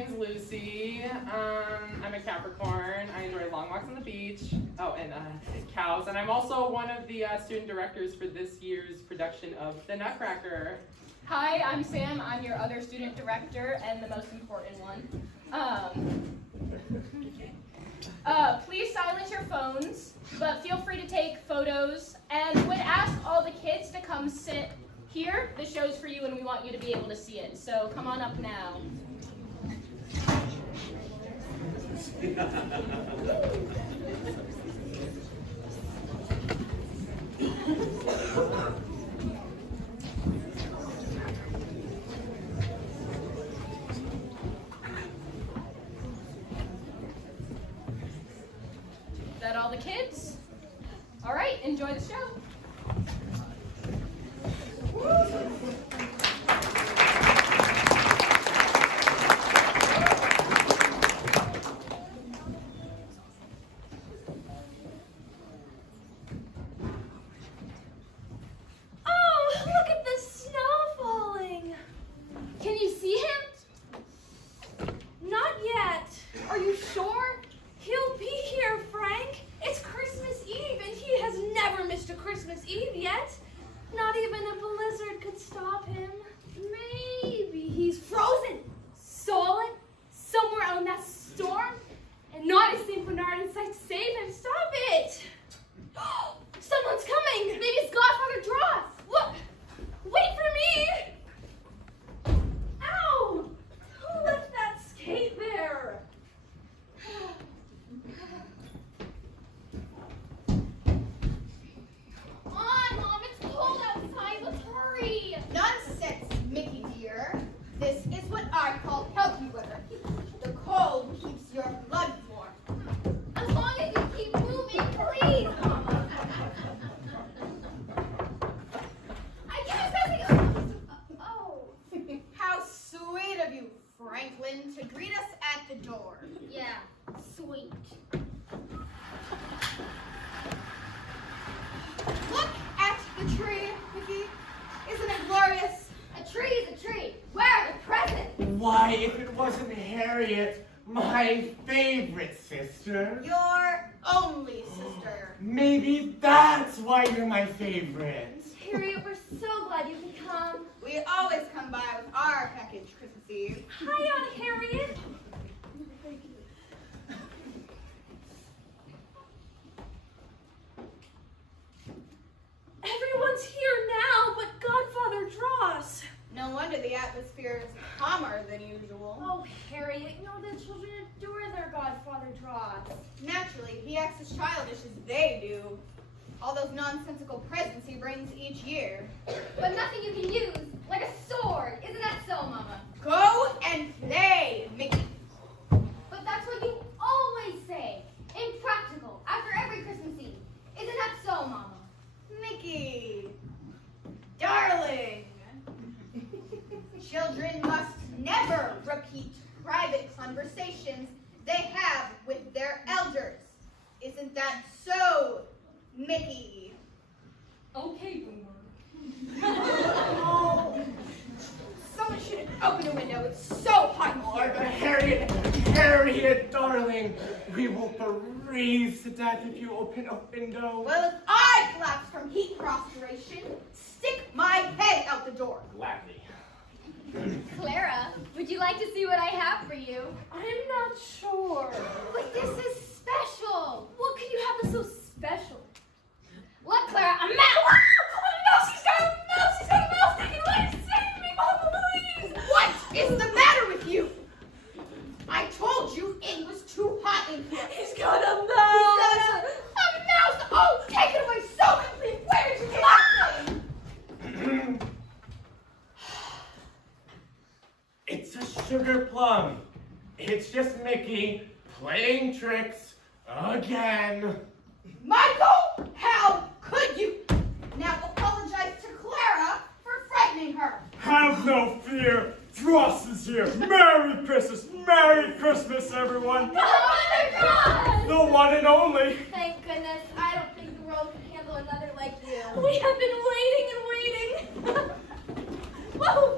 name's Lucy. I'm a Capricorn. I enjoy long walks on the beach. Oh, and cows. And I'm also one of the student directors for this year's production of the Nutcracker. Hi, I'm Sam. I'm your other student director and the most important one. Please silence your phones, but feel free to take photos. And would ask all the kids to come sit here. The show's for you and we want you to be able to see it. So come on up now. Is that all the kids? All right, enjoy the show. To greet us at the door. Yeah, sweet. Look at the tree, Mickey. Isn't it glorious? A tree is a tree. Where are the presents? Why, if it wasn't Harriet, my favorite sister. Your only sister. Maybe that's why you're my favorite. Harriet, we're so glad you could come. We always come by with our package Christmas Eve. Hi, Aunt Harriet. Everyone's here now, but Godfather Dross. No wonder the atmosphere is calmer than usual. Oh, Harriet, you know the children adore their Godfather Dross. Naturally, he acts as childish as they do. All those nonsensical presents he brings each year. But nothing you can use, like a sword. Isn't that so, Mama? Go and play, Mickey. But that's what you always say. Impractical, after every Christmas Eve. Isn't that so, Mama? Mickey. Darling. Children must never repeat private conversations they have with their elders. Isn't that so, Mickey? Okay, Boomer. Oh, someone should open a window. It's so hot in Oh, here. Harriet, darling, we will freeze to death if you open a window. Well, if I collapse from heat prostration, stick my head out the door. Gladly. Clara, would you like to see what I have for you? I'm not sure. But this is special. What can you have that's so special? Look, Clara, a mouse. A mouse! He's got a mouse! He's got a mouse! Take it away! Save me, Mama, please! What is the matter with you? I told you it was too hot in here. He's got a mouse! A mouse! Oh, take it away so quickly! Where did you get it? It's a sugar plum. It's just Mickey playing tricks again. Michael, how could you? Now apologize to Clara for frightening her. Have no fear. Dross is here. Merry Christmas. Merry Christmas, everyone. Oh, The one and only. thank goodness. I don't think the world can handle another like you. We have been waiting and waiting. Whoa!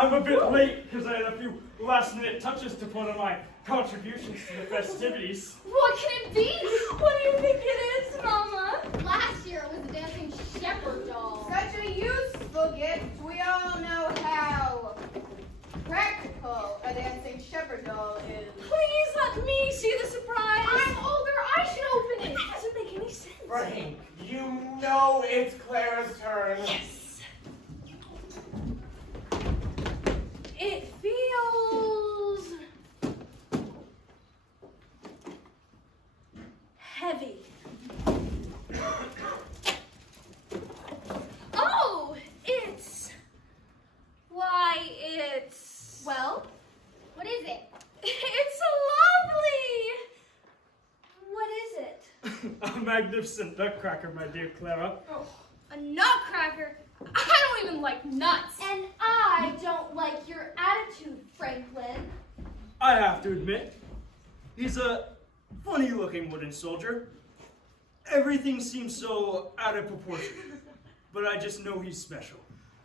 I'm a bit late because I had a few last-minute touches to put on my contributions to the festivities. What can it be? What do you think it is, Mama? Last year it was a dancing shepherd doll. Such a useful gift. We all know how practical a dancing shepherd doll is. Please let me see the surprise. I'm older. I should open it. That doesn't make any sense. Frank, you know it's Clara's turn. Yes. It feels heavy. Oh, it's Well, what is it? it's lovely. What is it? A magnificent nutcracker, my dear Clara. A nutcracker? I don't even like nuts. And I don't like your attitude, Franklin. I have to admit, he's a funny-looking wooden soldier. Everything seems so out of proportion, but I just know he's special.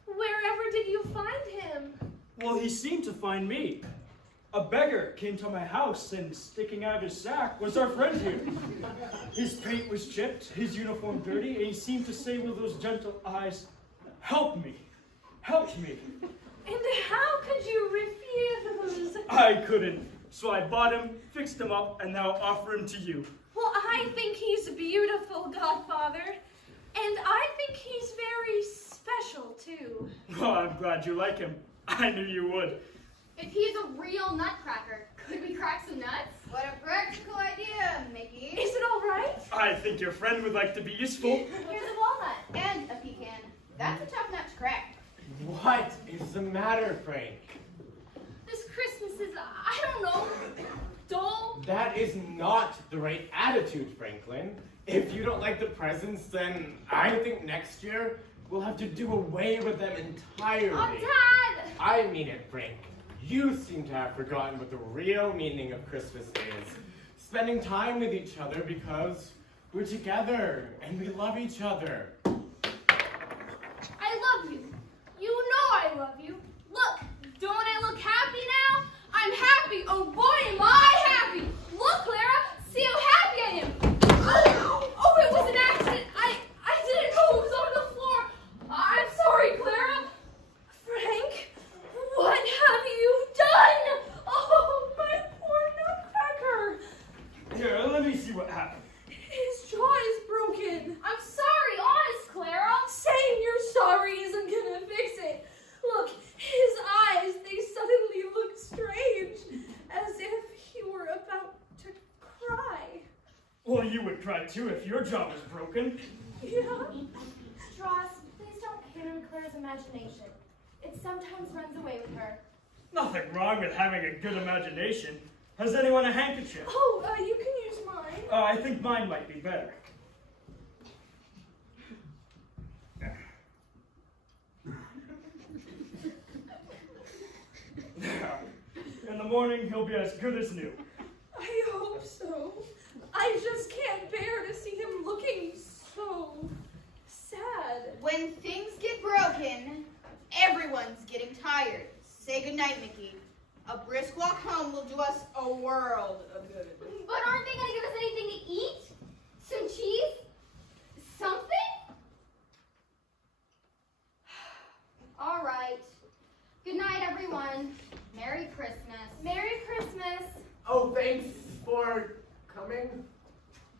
Wherever did you find him? Well, he seemed to find me. A beggar came to my house, and sticking out of his sack was our friend here. His paint was chipped, his uniform dirty, and he seemed to say with those gentle eyes, "Help me, help me." And how could you refuse? I couldn't, so I bought him, fixed him up, and now offer him to you. Well, I think he's beautiful, Godfather. And I think he's very special, too. Well, I'm glad you like him. I knew you would. If he's a real nutcracker, could we crack some nuts? What a practical idea, Mickey. Is it all right? I think your friend would like to be useful. Here's a walnut. And a pecan. That's a tough nut to crack. What is the matter, Frank? This Christmas is, I don't know, dull. That is not the right attitude, Franklin. If you don't like the presents, then I think next year we'll have to do away with them entirely. Dad! I mean it, Frank. You seem to have forgotten what the real meaning of Christmas is. Spending time with each other because we're together and we love each other. I love you. You know I love you. Look, don't I look happy now? I'm happy. Oh boy, am I happy. Look, Clara, see how happy I am. Oh, it was an accident. I didn't know it was on the floor. I'm sorry, Clara. Frank, what have you done? Oh, my poor nutcracker. Here, let me see what happened. His jaw is broken. I'm sorry, honest, Clara. Saying you're sorry isn't gonna fix it. Look, his eyes, they suddenly look strange. As if he were about to cry. Well, you would cry too if your jaw was broken. Yeah? Dross, please don't hinder Clara's imagination. It sometimes runs away with her. Nothing wrong with having a good imagination. Has anyone a handkerchief? Oh, you can use mine. I think mine might be better. In the morning, he'll be as good as new. I hope so. I just can't bear to see him looking so sad. When things get broken, everyone's getting tired. Say goodnight, Mickey. A brisk walk home will do us a world of good. But aren't they going to give us anything to eat? Some cheese? Something? All right. Good night, everyone. Merry Christmas. Merry Christmas! Oh, thanks for coming.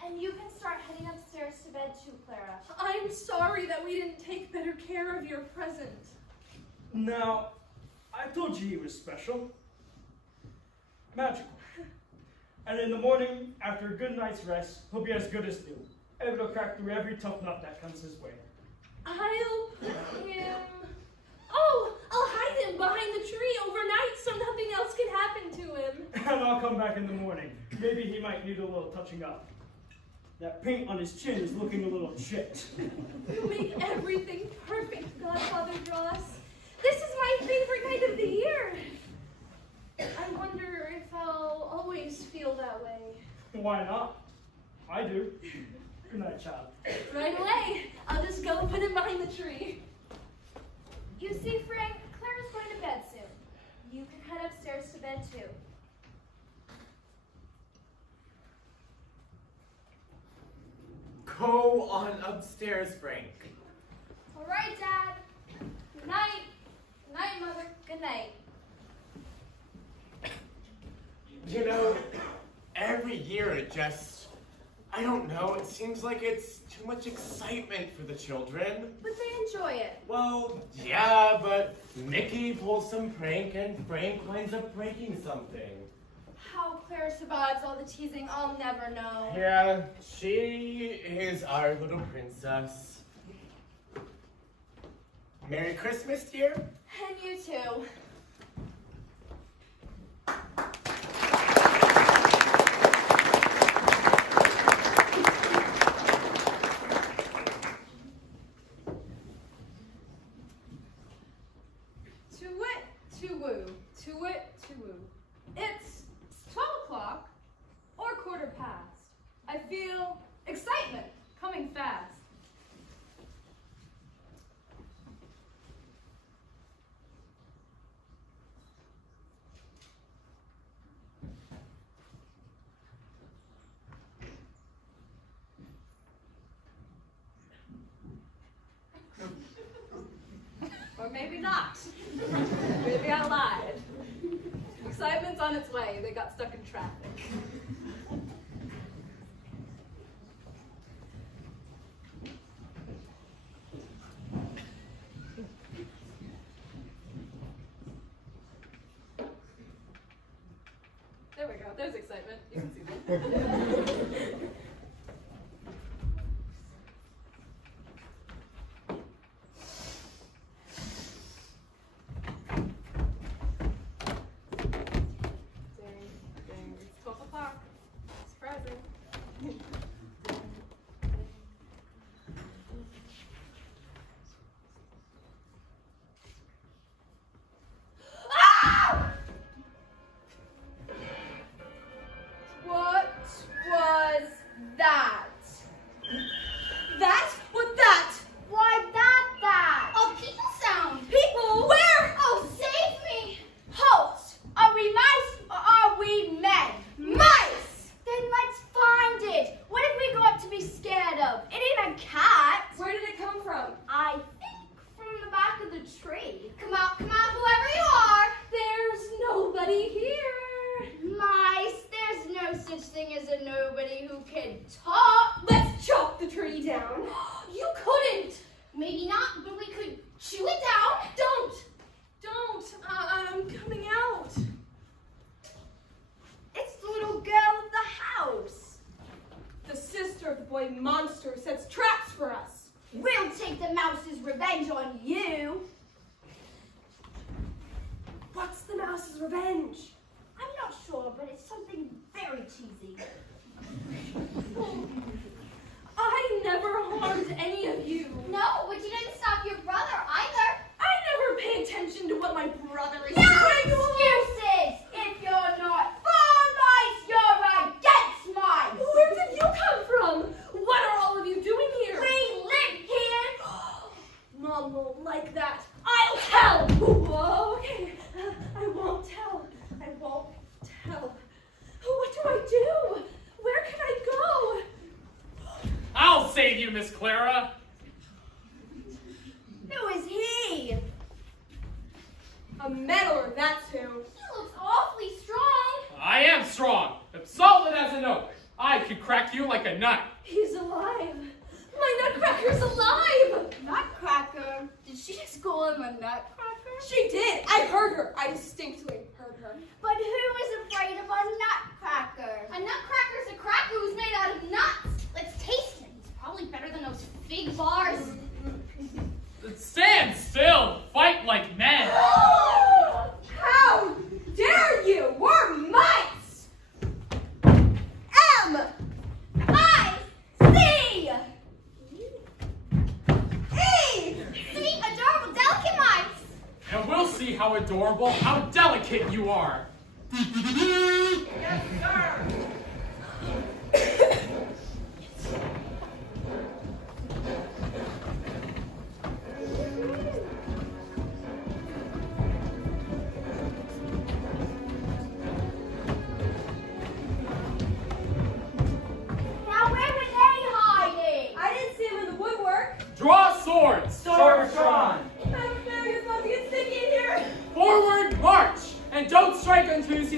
And you can start heading upstairs to bed too, Clara. I'm sorry that we didn't take better care of your present. Now, I told you he was special. Magical. And in the morning, after a good night's rest, he'll be as good as new. Able to crack through every tough nut that comes his way. I'll put him... Oh, I'll hide him behind the tree overnight so nothing else can happen to him. And I'll come back in the morning. Maybe he might need a little touching up. That paint on his chin is looking a little chipped. You make everything perfect, Godfather Dross. This is my favorite night of the year. I wonder if I'll always feel that way. Why not? I do. Good night, child. Right away. I'll just go put him behind the tree. You see, Frank, Clara's going to bed soon. Go on upstairs, Frank. All right, Dad. Good night. Good night, Mother. Good night. You know, every year it just, I don't know, it seems like it's too much excitement for the children. But they enjoy it. Well, yeah, but Mickey pulls some prank and Frank winds up breaking something. How Claire survives all the teasing, I'll never know. Yeah, she is our little princess. Merry Christmas, dear. And you too. To-wit, to-woo, to-wit, to-woo. It's 12 o'clock or quarter past. I feel excitement coming fast. Or maybe not. Maybe I lied. Excitement's on its way. They got stuck in traffic. There we go. There's excitement. You can see that. It's 12 o'clock. Surprising. What was that? That? What that? Why that? A people sound. People? Where? Oh, save me. Halt. Are we mice or are we men? Mice. Then let's find it. What have we got to be scared of? It ain't a cat. Where did it come from? I think from the back of the tree. Come out, whoever you are. There's nobody here. Mice, there's no such thing as a nobody who can talk. Let's chop the tree down. You couldn't. Maybe not, but we could chew it down. Don't. I'm coming out. It's the little girl of the house. The sister of the boy monster sets traps for us. We'll take the mouse's revenge on you. What's the mouse's revenge? I'm not sure, but it's something very cheesy. I never harmed any of you. No, but you didn't stop your brother either. I never pay attention to what my brother is No doing. excuses! If you're not for mice, you're against mice! Where did you come from? What are all of you doing here? We live here! Mom won't like that. I'll tell! Whoa, okay. I won't tell. I won't tell. What do I do? Where can I go? I'll save you, Miss Clara. Who is he? A meddler, that's who. He looks awfully strong. I am strong, but solid as an oak. I could crack you like a nut. He's alive. My Nutcracker's alive. Nutcracker? Did she just call him a nutcracker? She did. I heard her. I distinctly heard her. But who is afraid of a nutcracker? A nutcracker's a cracker who's made out of nuts. Let's taste him. He's probably better than those fig bars. Stand still. Fight like men. How dare you? We're mice. M I C E. Sweet, adorable, delicate mice. And we'll see how adorable, how delicate you are. Yes, sir. Now where were they hiding?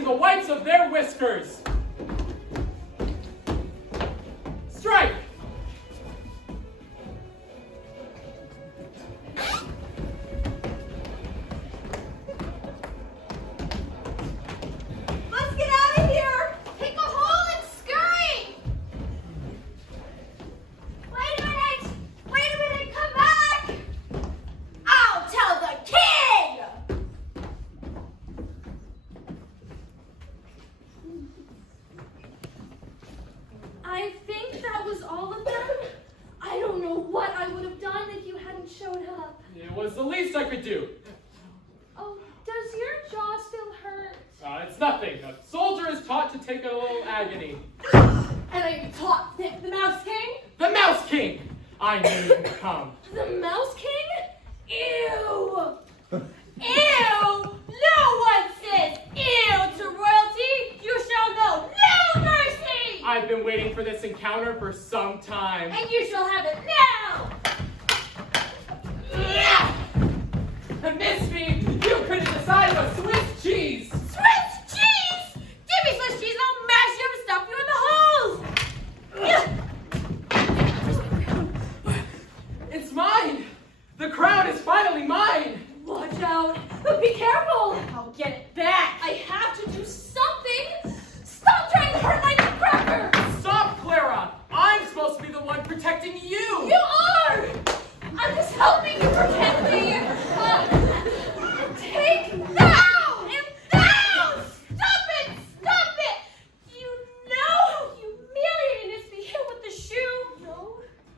the whites of their whiskers. Strike! Let's get out of here! Pick a hole and scurry! Wait a minute! Wait a minute! Come back! I'll tell the king! I think that was all of them. I don't know what I would have done if you hadn't showed up. It was the least I could do. Oh, does your jaw still hurt? It's nothing. A soldier is taught to take a little agony. And I taught the Mouse King? The Mouse King! I knew you would come. The Mouse King? Ew! Ew! No one says ew to royalty! You shall know no mercy! I've been waiting for this encounter for some time. And you shall have it now! Yeah! Miss me! You couldn't decide on a Swiss cheese! Swiss cheese! Give me Swiss cheese and I'll mash you up and stuff you in the holes! It's mine! The crown is finally mine! Watch out! But be careful! I'll get it back! I have to do something! Stop trying to hurt my Nutcracker! Stop, Clara! I'm supposed to be the one protecting you! You are! I'm just helping you protect me! Take that! And that! Stop it! Stop it! Do you know how humiliating it is to be hit with the shoe? No.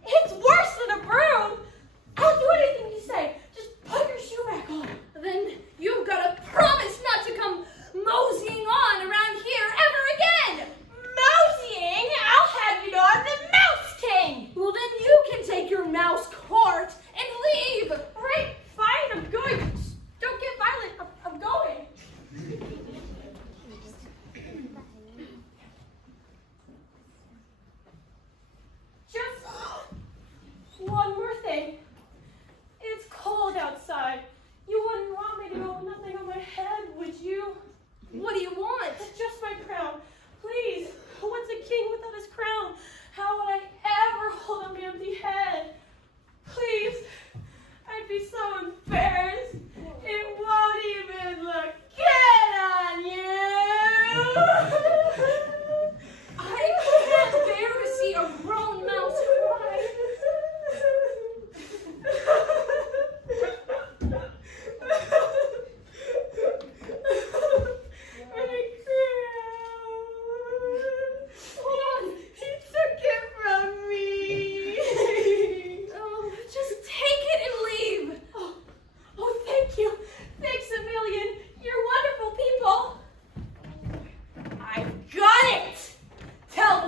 It's worse than a broom! I'll do anything you say. Just put your shoe back on. Then you've got to promise not to come moseying on around here ever again! Moseying? I'll have you on the Mouse King! Well, then you can take your mouse cart and leave! Alright, fine, I'm going. Just don't get violent. I'm going. Just one more thing. It's cold outside. You wouldn't want me to go with nothing on my head, would you? What do you want? Just my crown. Please. What's a king without his crown? How would I ever hold up an empty head? Please. I'd be so embarrassed. It won't even look good on you. I can't bear to see a grown mouse cry.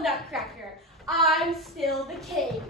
Nutcracker, I'm still the king.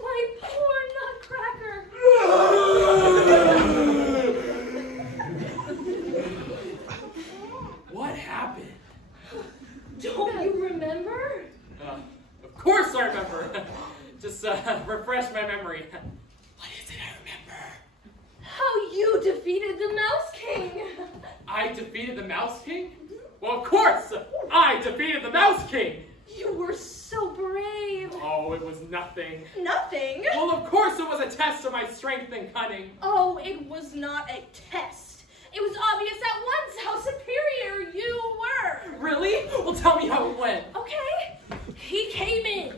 My poor Nutcracker. What happened? Don't you remember? Of course I remember. Just refresh my memory. What is it I remember? How you defeated the Mouse King. I defeated the Mouse King? Well, of course! I defeated the Mouse King! You were so brave. Oh, it was nothing. Nothing? Well, of course it was a test of my strength and cunning. Oh, it was not a test. It was obvious at once how superior you were. Really? Well, tell me how it went. Okay, he came in,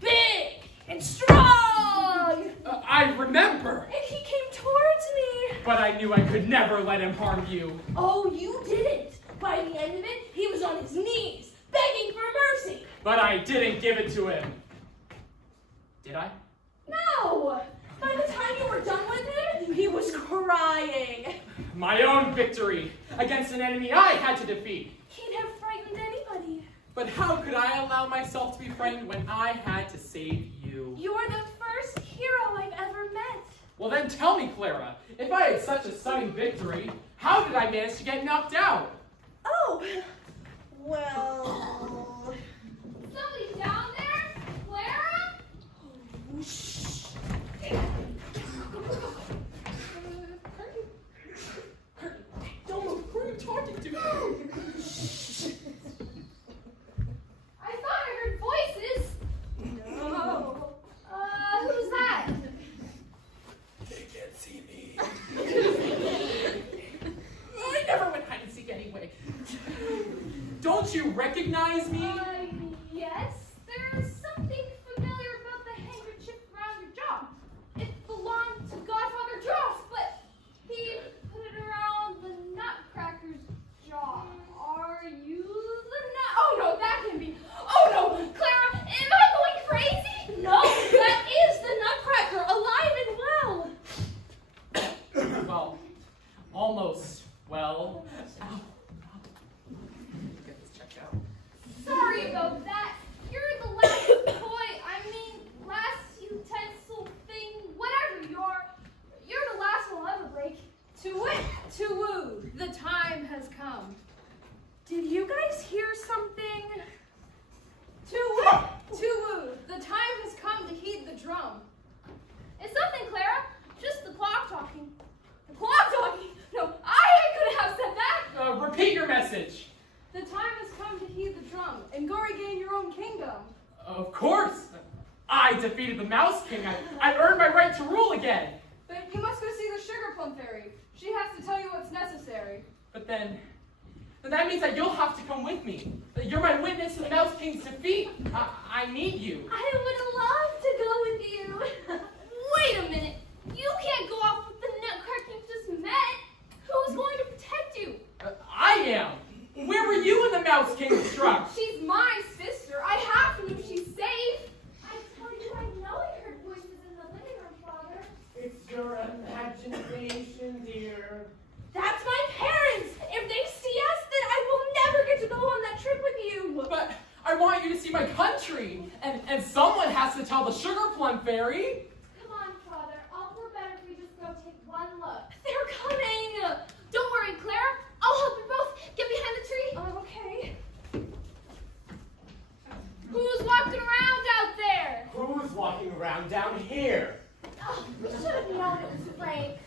big and strong. I remember. And he came towards me. But I knew I could never let him harm you. Oh, you didn't. By the end of it, he was on his knees, begging for mercy. But I didn't give it to him. Did I? No! By the time you were done with him, he was crying. My own victory against an enemy I had to defeat. He'd have frightened anybody. But how could I allow myself to be frightened when I had to save you? You're the first hero I've ever met. Well then tell me, Clara, if I had such a stunning victory, how did I manage to get knocked out? Oh, well... Somebody down there? Clara? Oh, shh. Don't move. Who are you talking to? I thought I heard voices. No. Who's that? They can't see me. I never went hide and seek anyway. Don't you recognize me? Yes. There's something familiar about the handkerchief around your jaw. It belonged to Godfather Dross, but he put it around the Nutcracker's jaw. Are you the Nut? Oh no, that can be. Oh no, Clara, am I going crazy? No, that is the Nutcracker, alive and well. Well, almost. Well, ow. Get this checked out. Sorry about that. You're the last last utensil thing, whatever you are. You're the last one I'll ever break. To wit, to woo, the time has come. Did you guys hear something? To wit, to woo, the time has come to heed the drum. It's nothing, Clara. Just the clock talking. The clock talking? No, I couldn't have said that. Repeat your message. The time has come to heed the drum and go regain your own kingdom. Of course. I defeated the Mouse King. I earned my right to rule again. But you must go see the Sugar Plum Fairy. She has to tell you what's necessary. But then that means that you'll have to come with me. You're my witness to the Mouse King's defeat. I need you. I would love to go with you. Wait a minute. You can't go off with the Nutcracker you just met. Who's going to protect you? I am. Where were you when the Mouse King struck? She's my sister. I have to know she's safe. I tell you, I know I heard voices in the living room, Father. It's your imagination, dear. That's my parents! If they see us, then I will never get to go on that trip with you! But I want you to see my country. And someone has to tell the Sugar Plum Fairy. Come on, Father. I'll feel better if we just go take one look. They're coming! Don't worry, Clara. I'll help you both. Get behind the tree. Okay. Who's walking around out there? Who's walking around down here? Oh, we should have known it was Frank.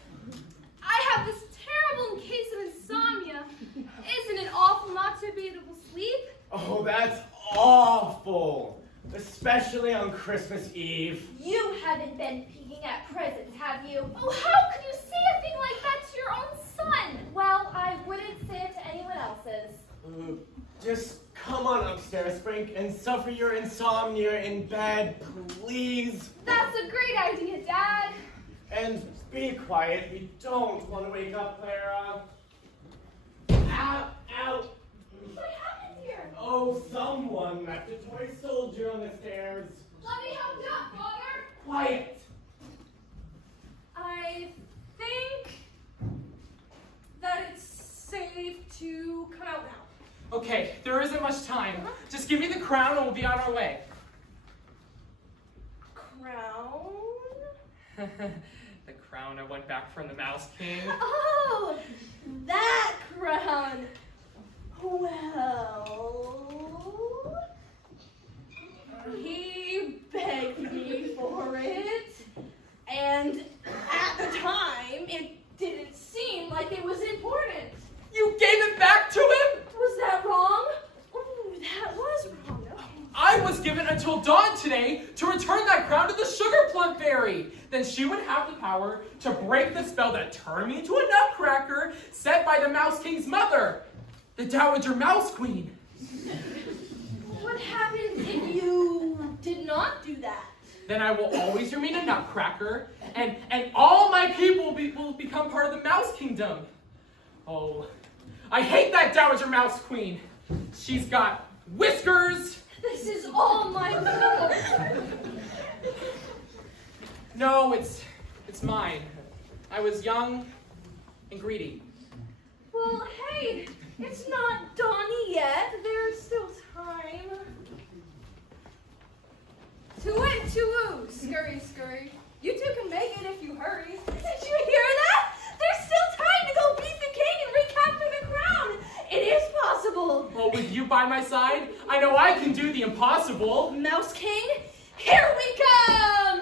I have this terrible case of insomnia. Isn't it awful not to be able to sleep? Oh, that's awful. Especially on Christmas Eve. You haven't been peeking at presents, have you? Oh, how could you say a thing like that to your own son? Well, I wouldn't say it to anyone else's. Just come on upstairs, Frank, and suffer your insomnia in bed, please. That's a great idea, Dad. And be quiet. We don't want to wake up Clara. Ow, ow. What happened here? Oh, someone left a toy soldier on the stairs. Let me help you up, Father. Quiet. I think that it's safe to come out now. Okay, there isn't much time. Just give me the crown and we'll be on our way. Crown? The crown I went back from the Mouse King. Oh, that crown. Well, he begged me for it, and at the time, it didn't seem like it was important. You gave it back to him? Was that wrong? Ooh, that was wrong. Okay. I was given until dawn today to return that crown to the Sugar Plum Fairy. Then she would have the power to break the spell that turned me into a Nutcracker set by the Mouse King's mother, the Dowager Mouse Queen. What happens if you did not do that? Then I will always remain a Nutcracker, and all my people will become part of the Mouse Kingdom. Oh, I hate that Dowager Mouse Queen. She's got whiskers. This is all my fault. No, it's mine. I was young and greedy. Well, hey, it's not dawny yet. There's still time. To-win, to-woo, scurry, scurry. You two can make it if you hurry. Did you hear that? There's still time to go beat the king and recapture the crown. It is possible. Well, with you by my side, I know I can do the impossible. Mouse King, here we come.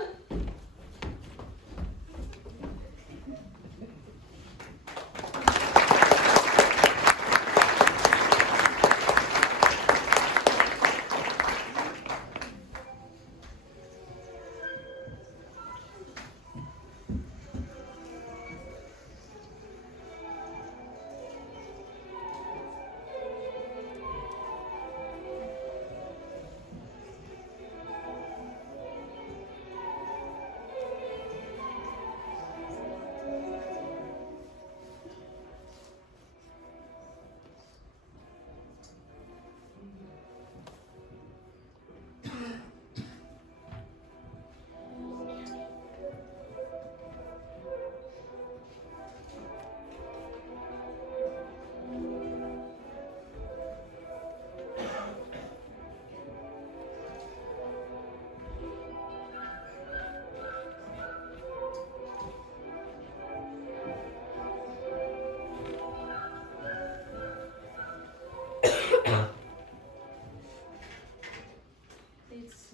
It's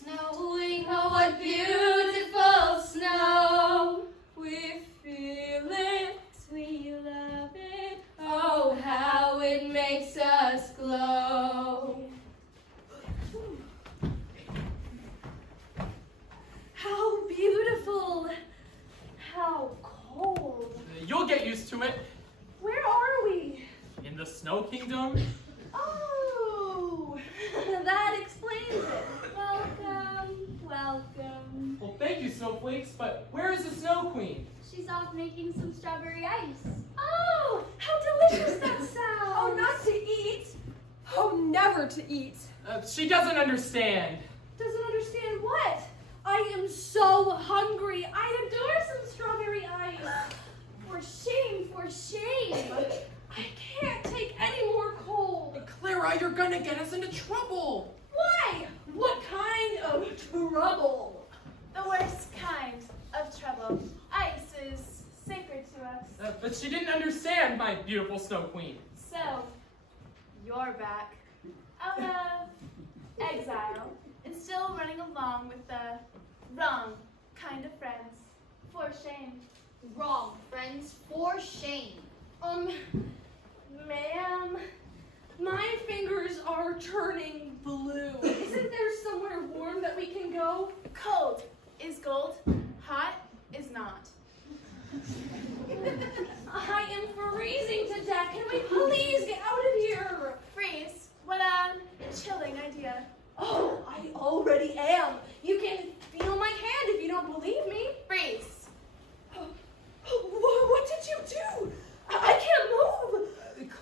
snowing, oh what beautiful snow. We feel it, we love it, oh how it makes us glow. How beautiful. How cold. You'll get used to it. Where are we? In the Snow Kingdom, Oh, that explains it. Welcome, welcome. well, thank you, Snowflakes, but where is the Snow Queen? She's off making some strawberry ice. Oh, how delicious that sounds. Oh, not to eat. Oh, never to eat. She doesn't understand. Doesn't understand what? I am so hungry. I adore some strawberry ice. For shame, for shame. I can't take any more cold. Clara, you're gonna get us into trouble. Why? What kind of trouble? The worst kind of trouble. Ice is sacred to us. But she didn't understand, my beautiful Snow Queen. So, you're back out of exile and still running along with the wrong kind of friends. For shame. Wrong, friends, for shame. Ma'am, my fingers are turning blue. Isn't there somewhere warm that we can go? Cold is gold, hot is not. I am freezing to death. Can we please get out of here? Freeze. What a chilling idea. Oh, I already am. You can feel my hand if you don't believe me. Freeze. What did you do? I can't move.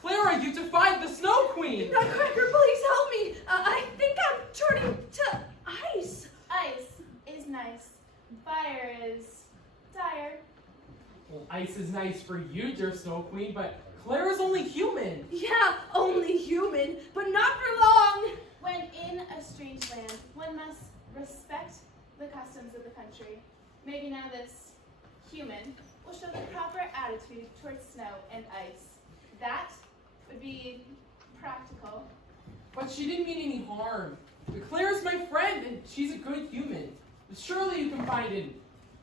Clara, you defied the Snow Queen. Nutcracker, please help me. I think I'm turning to ice. Ice is nice. Fire is dire. Well, ice is nice for you, dear Snow Queen, but Clara's only human. Yeah, only human, but not for long. When in a strange land, one must respect the customs of the country. Maybe now this human will show the proper attitude towards snow and ice. That would be practical. But she didn't mean any harm. Clara's my friend, and she's a good human. Surely you can find an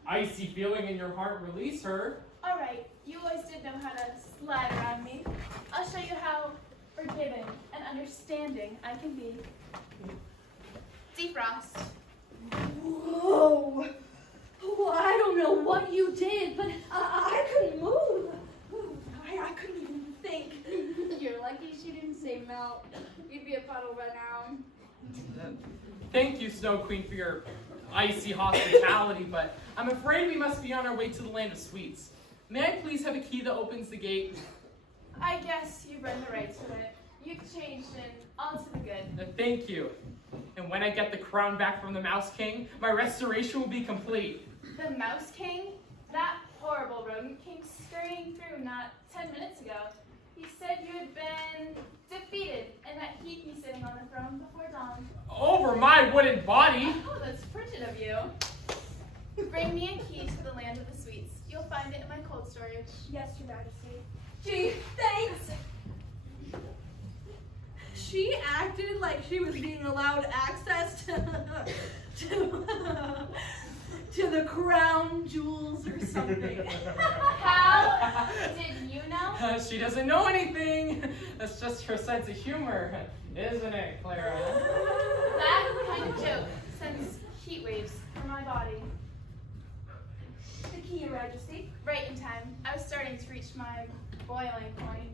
icy feeling in your heart and release her. All right, you always did know how to slide around me. I'll show you how forgiving and understanding I can be. Defrost. Whoa. Oh, I don't know what you did, but I couldn't move. I couldn't even think. You're lucky she didn't say melt. You'd be a puddle by now. Thank you, Snow Queen, for your icy hospitality, but I'm afraid we must be on our way to the land of sweets. May I please have a key that opens the gate? I guess you've earned the right to it. You've changed and all to the good. Thank you. And when I get the crown back from the Mouse King, my restoration will be complete. The Mouse King? That horrible rodent came scurrying through not 10 minutes ago. He said you had been defeated and that he'd be sitting on the throne before dawn. Over my wooden body! Oh, that's frigid of you. Bring me a key to the land of the sweets. You'll find it in my cold storage. Yes, Your Majesty. Gee, thanks. She acted like she was being allowed access to the crown jewels or something. How did you know? She doesn't know anything. That's just her sense of humor, isn't it, Clara? That kind of joke sends heat waves through my body. The key, Your Majesty. Right in time. I was starting to reach my boiling point.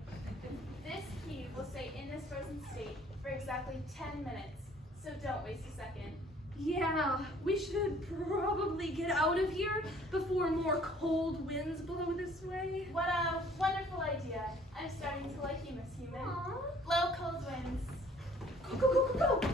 This key will stay in this frozen state for exactly 10 minutes, so don't waste a second. Yeah, we should probably get out of here before more cold winds blow this way. What a wonderful idea. I'm starting to like you, Miss Human. Aww. Blow cold winds. Go, go, go, go, go!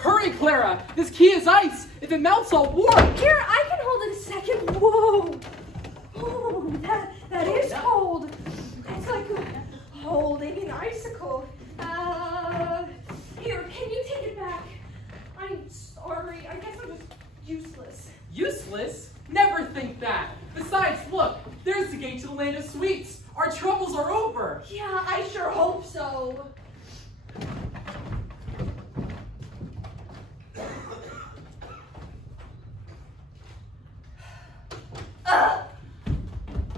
Hurry, Clara! This key is ice! If it melts, I'll warp! Here, I can hold it a second. Whoa! Oh, that is cold. It's like holding an icicle. Here, can you take it back? I'm sorry. I guess I was useless. Useless? Never think that! Besides, look! There's the gate to the land of sweets! Our troubles are over! Yeah, I sure hope so.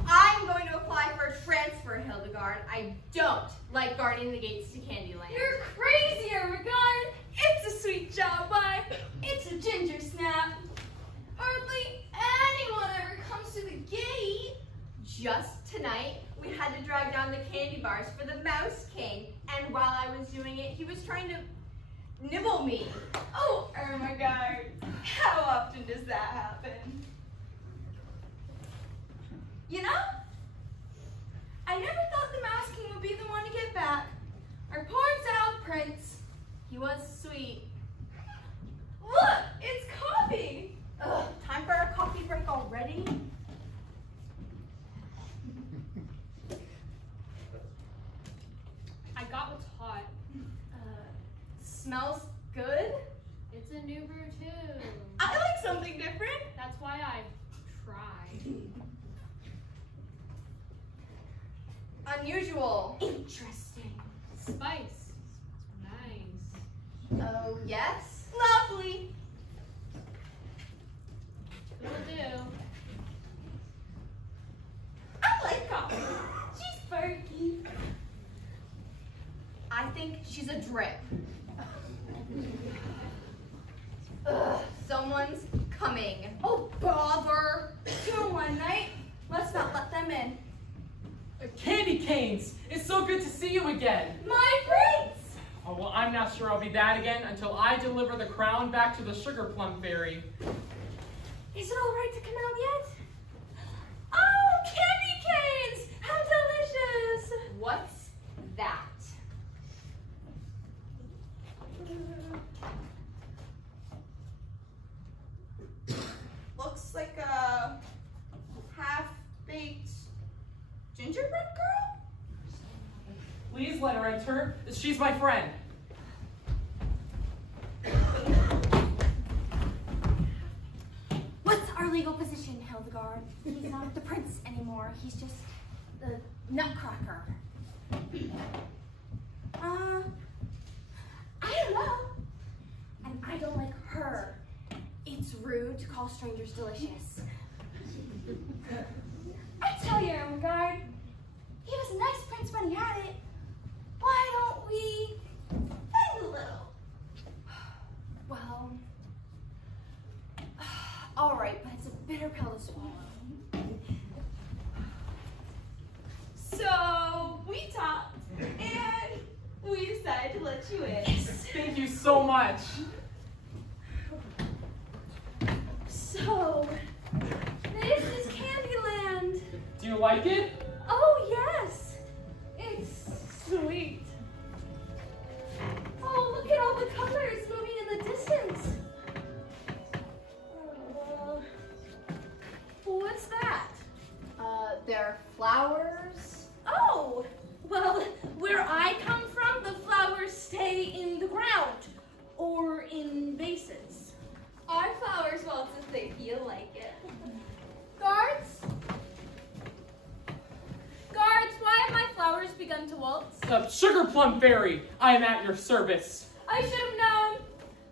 I'm going to apply for a transfer, Hildegard. I don't like guarding the gates to Candyland. You're crazy, Ermengarde. It's a sweet job, but it's a ginger snap. Hardly anyone ever comes to the gate. Just tonight, we had to drag down the candy bars for the Mouse King, and while I was doing it, he was trying to nibble me. Oh, Ermengarde. How often does that happen? You know, I never thought the Mouse King would be the one to get back. Our poor exiled prince. He was sweet. Look, it's coffee. Ugh, time for our coffee break already? I got what's hot. Smells good? It's a new brew too. I like something different. That's why I tried. Unusual. Interesting. Spice. Nice. Oh, yes? Lovely. Will do. I like coffee. She's perky. I think she's a drip. Ugh, someone's coming. Oh, bother. Sure, one night. Let's not let them in. Candy canes! It's so good to see you again! My prince! Oh, well, I'm not sure I'll be that again until I deliver the crown back to the Sugar Plum Fairy. Is it all right to come out yet? Oh, candy canes! How delicious! What's that? Looks like a half-baked gingerbread girl? Please let her enter. She's my friend. What's our legal position, Hildegard? He's not the prince anymore. He's just the Nutcracker. I don't know. And I don't like her. It's rude to call strangers delicious. I tell you, Ermengarde, he was a nice prince when he had it. Why don't we fight a little? Well, all right, but it's a bitter pill to swallow. So we talked, and we decided to let you in. Thank you so much. So, this is Candyland. Do you like it? Oh, yes. It's sweet. Oh, look at all the colors moving in the distance. What's that? They're flowers. Oh, well, where I come from, the flowers stay in the ground or in vases. Our flowers waltz if they feel like it. Guards? Guards, why have my flowers begun to waltz? Sugar Plum Fairy, I am at your service. I should have known.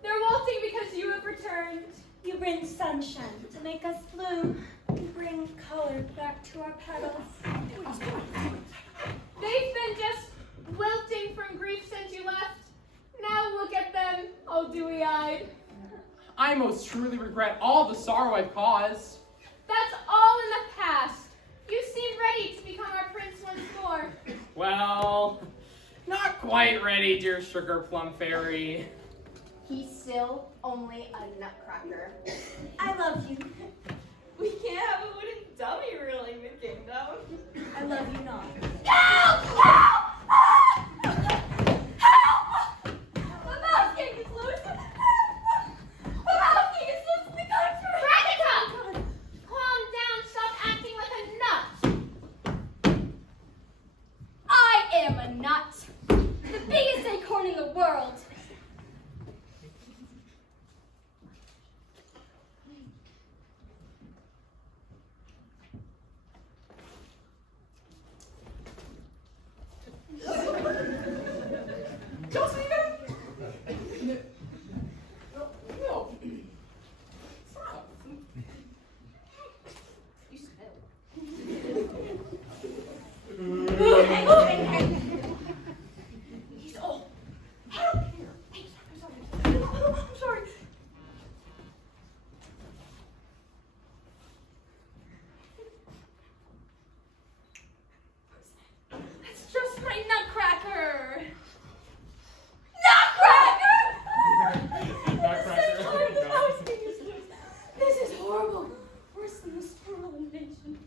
They're waltzing because you have returned. You bring sunshine to make us bloom. You bring color back to our petals. They've been just wilting from grief since you left. Now look at them, all dewy-eyed. I most truly regret all the sorrow I've caused. That's all in the past. You seem ready to become our prince once more. Well, not quite ready, dear Sugar Plum Fairy. He's still only a nutcracker. I love you. We can't have a wooden dummy ruling the kingdom. I love you not. Help! Help! Ah! Help! The mouse king is loose. The Mouse King is loose in the country! Ragatha! Calm down, stop acting like a nut. I am a nut. The biggest acorn in the world. No. Stop. You smell. He's old. Help! Hey, I'm sorry. That's just my Nutcracker. This is horrible. Worse than the squirrel invasion.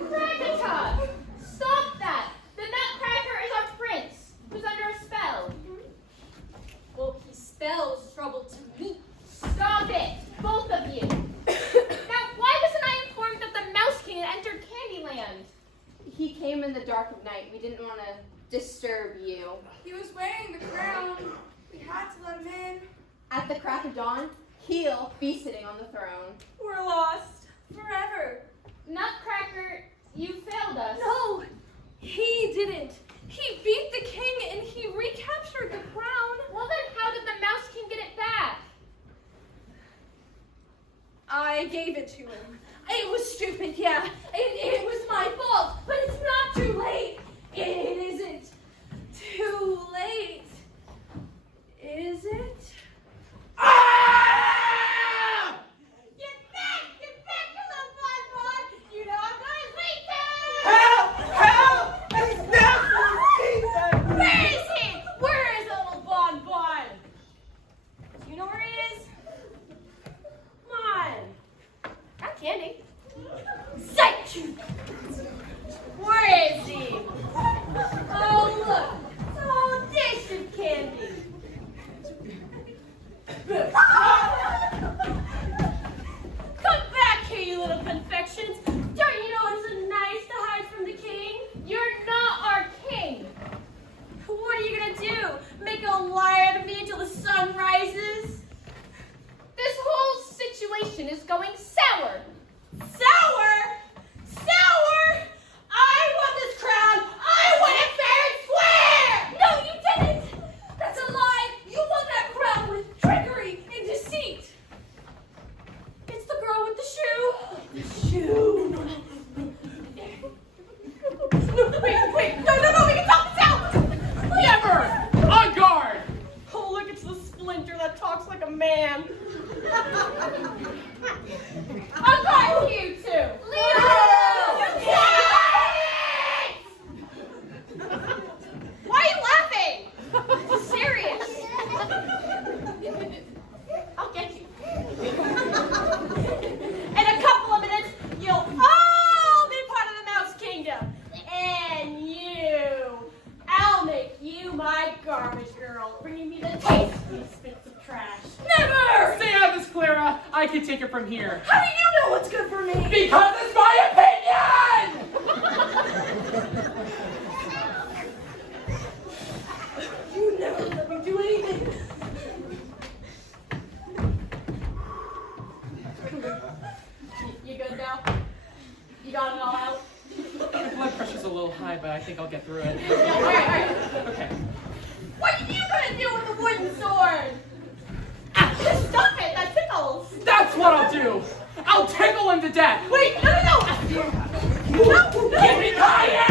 Ragatha! Stop that! The nutcracker is our prince, who's under a spell. Well, he spells trouble to me. Stop it, both of you. Now, why wasn't I informed that the Mouse King had entered Candyland? He came in the dark of night. We didn't want to disturb you. He was wearing the crown. We had to let him in. At the crack of dawn, he'll be sitting on the throne. We're lost forever. Nutcracker, you failed us. No, he didn't. He beat the king and he recaptured the crown. Well then, how did the Mouse King get it back? I gave it to him. It was stupid, yeah. It was my fault, but it's not too late. It isn't too late. Is it? Get back, you little bad boy! Where is he? Oh, look. It's a whole dish of candy. Come back here, you little confections. Don't you know it's nice to hide from the king? You're not our king. What are you gonna do? Make a liar out of me until the sun rises? This whole situation is going sour. Sour? Sour? I want this crown. I want it fair and square. No, you didn't! That's a lie! You won that crown with trickery and deceit! It's the girl with the shoe! The shoe! Wait, no, we can talk this out! Never! On guard! Oh, look, it's the splinter that talks like a man. I'll guard you two. Why are you laughing? It's serious. I'll get you. In a couple of minutes, you'll all be part of the Mouse Kingdom. And I'll make you my garbage girl, bringing me the tastiest bits of trash. Never! Stay out of this, Clara. I can take it from here. How do you know what's good for me? Because it's my opinion! You never let me do anything. You good now? You got it all out? My blood pressure's a little high, but I think I'll get through it. All right. Okay. What are you gonna do with a wooden sword? Just stop it, that tickles. That's what I'll do! I'll tickle him to death! Wait, no! Give me Kanye!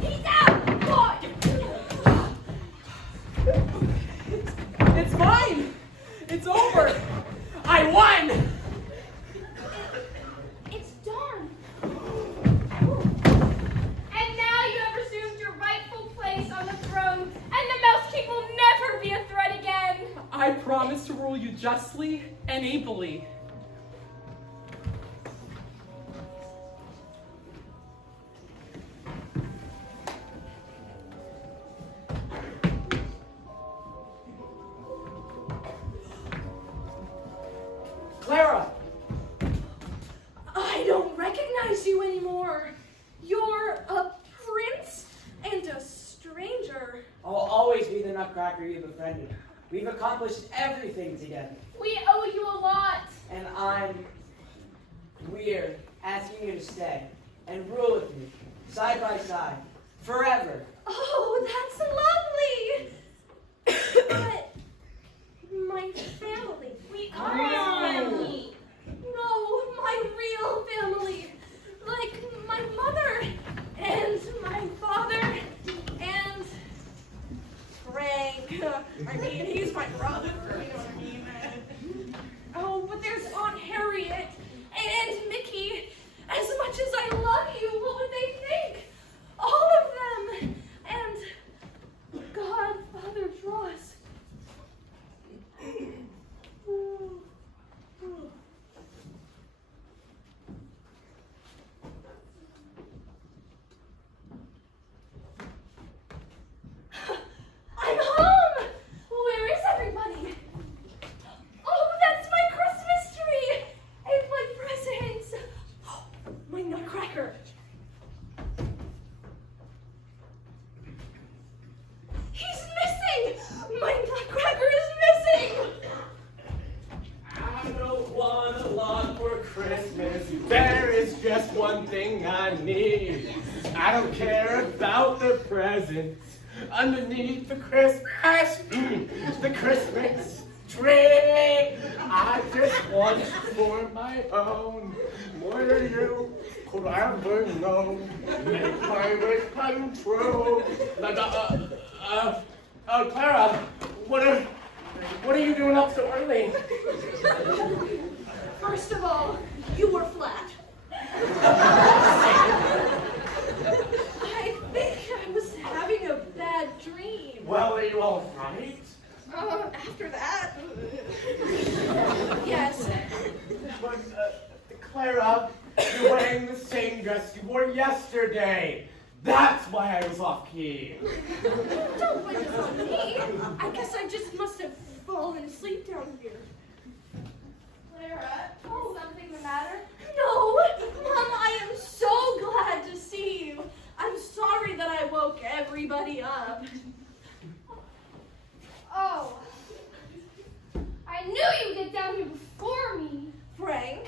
He's out! It's mine! It's over! I won! It's done. And now you have resumed your rightful place on the throne, and the Mouse King will never be a threat again. I promise to rule you justly and ably. Clara! I don't recognize you anymore. You're a prince and a stranger. I'll always be the Nutcracker you befriended. We've accomplished everything together. We owe you a lot. And I'm weird asking you to stay and rule with me, side by side, forever. Oh, that's lovely. But my family. We are his family. No, my real family. Like my mother and my father and Frank. I mean, he's my brother, you know what I mean? Oh, but there's Aunt Harriet and Mickey. As much as I love you, what would they think? All of them. And Godfather Dross. I'm home! Where is everybody? Oh, that's my Christmas tree! And my presents! My Nutcracker! He's missing! My Nutcracker is missing! I don't want a lot for Christmas. There is just one thing I need. I don't care about the presents underneath the Christmas, the Christmas tree. I just want it for my own. More than you could ever know. Make my wish come true. Clara, what are you doing up so early? First of all, you were flat. I think I was having a bad dream. Well, are you all right? after that. Yes. But, Clara, you're wearing the same dress you wore yesterday. That's why I was off key. Don't blame this on me. I guess I just must have fallen asleep down here. Clara, is something the matter? No, Mom, I am so glad to see you. I'm sorry that I woke everybody up. Oh. I knew you'd get down here before me. Frank,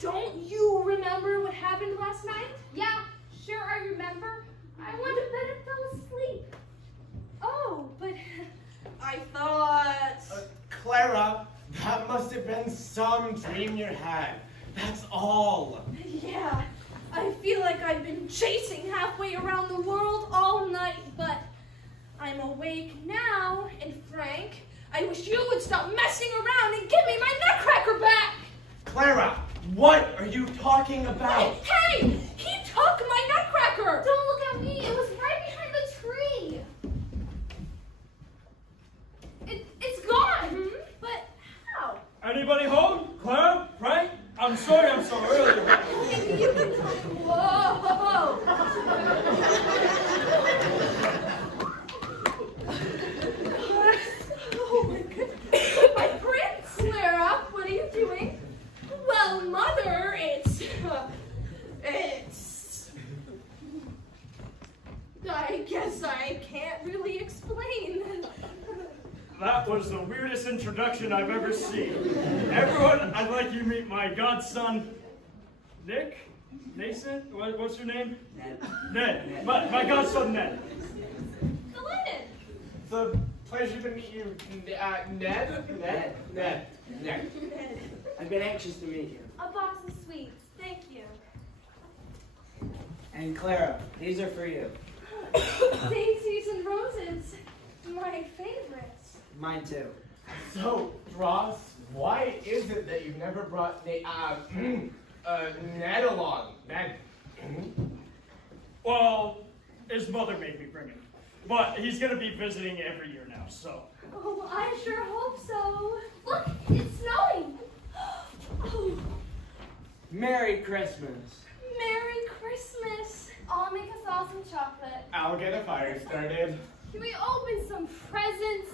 don't you remember what happened last night? Yeah, sure I remember. I went to bed and fell asleep. Oh, but I thought... Clara, that must have been some dream you had. That's all. Yeah, I feel like I've been chasing halfway around the world all night, but I'm awake now, and Frank, I wish you would stop messing around and give me my Nutcracker back! Clara, what are you talking about? Hey, he took my Nutcracker! Don't look at me. It was right behind the tree. It's gone. But how? Anybody home? Clara? Frank? I'm sorry I'm so early. Maybe you can talk. Whoa! Oh my goodness. My prince! Clara, what are you doing? Well, Mother, it's... I guess I can't really explain. That was the weirdest introduction I've ever seen. Everyone, I'd like you to meet my godson, Nick? Nathan? What's your name? Ned. Ned. My godson, Ned. Delighted. It's a pleasure to meet you, Ned. Ned. I've been anxious to meet you. A box of sweets. Thank you. And Clara, these are for you. Daisies and roses. My favorites. Mine too. So, Ross, why is it that you've never brought Ned along? Ned. Well, his mother made me bring him. But he's going to be visiting every year now, so. Oh, I sure hope so. Look, it's snowing. Oh, Merry Christmas. Merry Christmas. I'll make us all some chocolate. I'll get a fire started. Can we open some presents?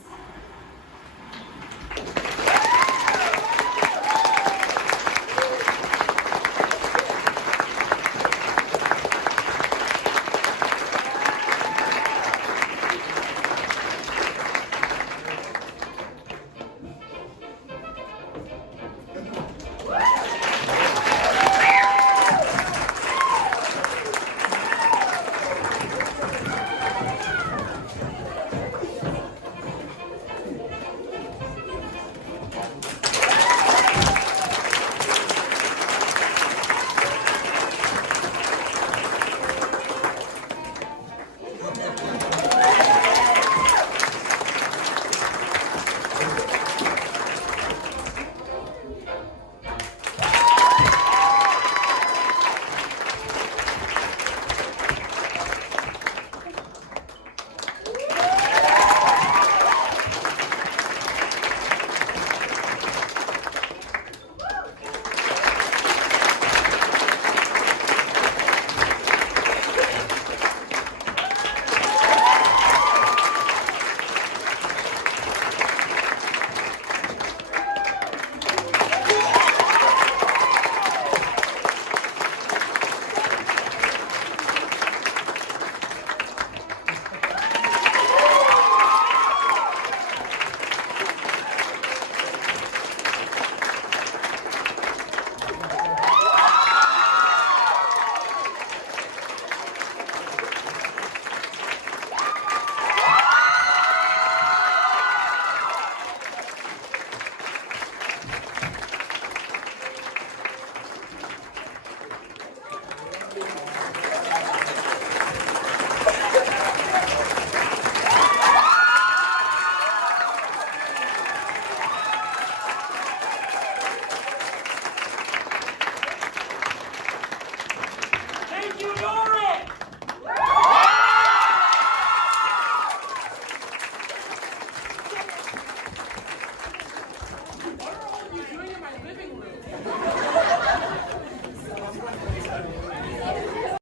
are you doing in my living room?